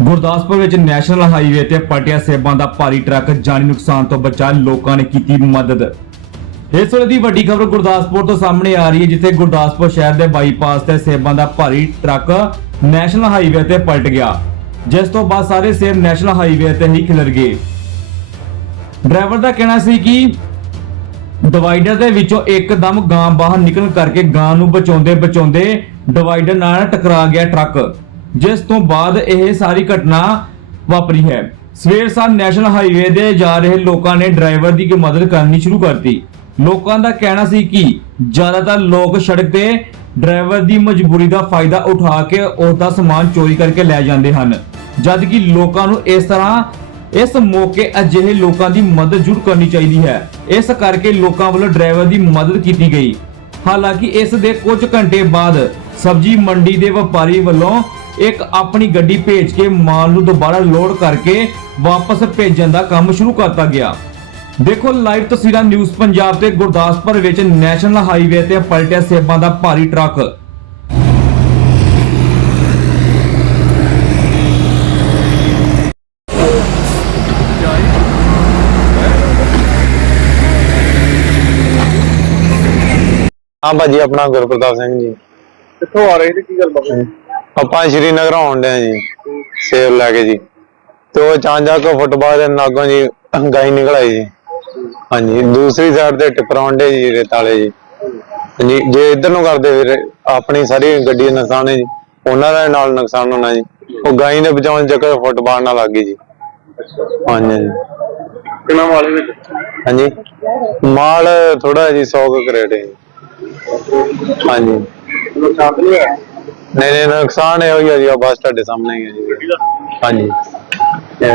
ਗੁਰਦਾਸਪੁਰ ਵਿੱਚ national highway ਤੇ ਪਟਿਆ ਸੇਬਾਂ ਦਾ ਭਾਰੀ ਟਰੱਕ ਜਾਨੀ ਨੁਕਸਾਨ ਤੋਂ ਬਚਾ ਲੋਕਾਂ ਨੇ ਕੀਤੀ ਮਦਦ। ਇਸ ਵੇਲੇ ਦੀ ਵੱਡੀ ਖਬਰ ਗੁਰਦਾਸਪੁਰ ਤੋਂ ਸਾਹਮਣੇ ਆ ਰਹੀ ਹੈ, ਜਿੱਥੇ ਗੁਰਦਾਸਪੁਰ ਸ਼ਹਿਰ ਦੇ ਬਾਈਪਾਸ ਤੇ ਸੇਬਾਂ ਦਾ ਭਾਰੀ ਟਰੱਕ ਨੈਸ਼ਨਲ ਹਾਈਵੇ ਤੇ ਪਲਟ ਗਿਆ। ਜਿਸ ਤੋਂ ਬਾਅਦ ਸਾਰੇ ਸੇਬ ਨੈਸ਼ਨਲ ਹਾਈਵੇ ਤੇ ਹੀ ਖਿਲਰ ਗਏ। ਡਰਾਈਵਰ ਦਾ ਕਹਿਣਾ ਸੀ ਕਿ ਡਿਵਾਈਡਰ ਦੇ ਵਿੱਚੋਂ ਇੱਕਦਮ ਗਾਂ ਬਾਹਰ ਨਿਕਲਣ ਕਰਕੇ ਗਾਂ ਨੂੰ ਬਚਾਉਂਦੇ ਬਚਾਉਂਦੇ ਡਿਵਾਈਡਰ ਨਾਲ ਟਕਰਾ ਗਿਆ ਟਰੱਕ। ਜਿਸ ਤੋਂ ਬਾਅਦ ਇਹ ਸਾਰੀ ਘਟਨਾ ਵਾਪਰੀ ਹੈ। ਸਵੇਰ ਸਾਰ ਨੈਸ਼ਨਲ ਹਾਈਵੇ ਦੇ ਜਾ ਰਹੇ ਲੋਕਾਂ ਨੇ ਡਰਾਈਵਰ ਦੀ ਮਦਦ ਕਰਨੀ ਸ਼ੁਰੂ ਕਰਤੀ। ਲੋਕਾਂ ਦਾ ਕਹਿਣਾ ਸੀ ਕਿ ਜ਼ਿਆਦਾਤਰ ਲੋਕ ਸੜਕ ਤੇ ਡਰਾਈਵਰ ਦੀ ਮਜਬੂਰੀ ਦਾ ਫਾਇਦਾ ਉਠਾ ਕੇ ਉਸ ਦਾ ਸਮਾਨ ਚੋਰੀ ਕਰਕੇ ਲੈ ਜਾਂਦੇ ਹਨ। ਜਦ ਕਿ ਲੋਕਾਂ ਨੂੰ ਇਸ ਤਰ੍ਹਾਂ ਇਸ ਮੌਕੇ ਅਜਿਹੇ ਲੋਕਾਂ ਦੀ ਮਦਦ ਜ਼ਰੂਰ ਕਰਨੀ ਚਾਹੀਦੀ ਹੈ। ਇਸ ਕਰਕੇ ਲੋਕਾਂ ਵੱਲੋਂ ਡਰਾਈਵਰ ਦੀ ਮਦਦ ਕੀਤੀ ਗਈ। ਹਾਲਾਂਕਿ ਇਸ ਦੇ ਕੁਝ ਘੰਟੇ ਬਾਅਦ ਸਬਜ਼ੀ ਮੰਡੀ ਦੇ ਵਪਾਰੀ ਵੱਲੋਂ ਇੱਕ ਆਪਣੀ ਗੱਡੀ ਭੇਜ ਕੇ ਮਾਲ ਨੂੰ ਦੁਬਾਰਾ ਲੋਡ ਕਰਕੇ ਵਾਪਸ ਭੇਜਣ ਦਾ ਕੰਮ ਸ਼ੁਰੂ ਕਰਤਾ ਗਿਆ। ਦੇਖੋ ਲਾਈਵ ਤਸਵੀਰਾਂ ਨਿਊਜ਼ ਪੰਜਾਬ ਤੇ ਗੁਰਦਾਸਪੁਰ ਵਿੱਚ ਨੈਸ਼ਨਲ ਹਾਈਵੇ ਤੇ ਪਲਟਿਆ ਸੇਬਾਂ ਦਾ ਭਾਰੀ ਟਰੱਕ। ਹਾਂ ਭਾਜੀ ਆਪਣਾ ਗੁਰਪ੍ਰਤਾਪ ਸਿੰਘ ਜੀ। ਕਿੱਥੋਂ ਆ ਰਹੇ ਸੀ ਕੀ ਗੱਲ ਬਾਬਾ ਆਪਾਂ ਸ਼੍ਰੀਨਗਰ ਆਉਣ ਡਿਆ ਜੀ ਸੇਬ ਲੈ ਕੇ ਜੀ। ਤੇ ਉਹ ਚਾਂਜਾ ਕੋ ਫੁੱਟਬਾਲ ਦੇ ਨਾਗੋਂ ਜੀ ਗਾਈ ਨਿਕਲ ਆਈ ਜੀ। ਹਾਂਜੀ ਦੂਸਰੀ ਸਾਈਡ ਤੇ ਟਿਪਰਾਉਂਡੇ ਜੀ ਰੇਤਾਲੇ ਜੀ। ਜੀ ਜੇ ਇੱਧਰ ਨੂੰ ਕਰਦੇ ਫਿਰ ਆਪਣੀ ਸਾਰੀ ਗੱਡੀ ਦਾ ਨੁਕਸਾਨ ਹੈ ਜੀ। ਉਹਨਾਂ ਦਾ ਨਾਲ ਨੁਕਸਾਨ ਹੋਣਾ ਜੀ। ਉਹ ਗਾਈ ਦੇ ਬਚਾਉਣ ਚੱਕਰ ਫੁੱਟਬਾਲ ਨਾਲ ਲੱਗ ਗਈ ਜੀ। ਹਾਂਜੀ ਹਾਂਜੀ। ਕਿੰਨਾ ਵਾਲੇ ਵਿੱਚ? ਹਾਂਜੀ ਮਾਲ ਥੋੜਾ ਜੀ 100 ਕੁ ਕਰੇਟ ਹੈ ਜੀ। ਹਾਂਜੀ। ਨੁਕਸਾਨ ਨਹੀਂ ਹੋਇਆ? ਨਹੀਂ ਨਹੀਂ ਨੁਕਸਾਨ ਇਹ ਹੈ ਜੀ ਉਹ ਬਸ ਤੁਹਾਡੇ ਸਾਹਮਣੇ ਹੀ ਹੈ ਜੀ। ਹਾਂਜੀ। ਤੇ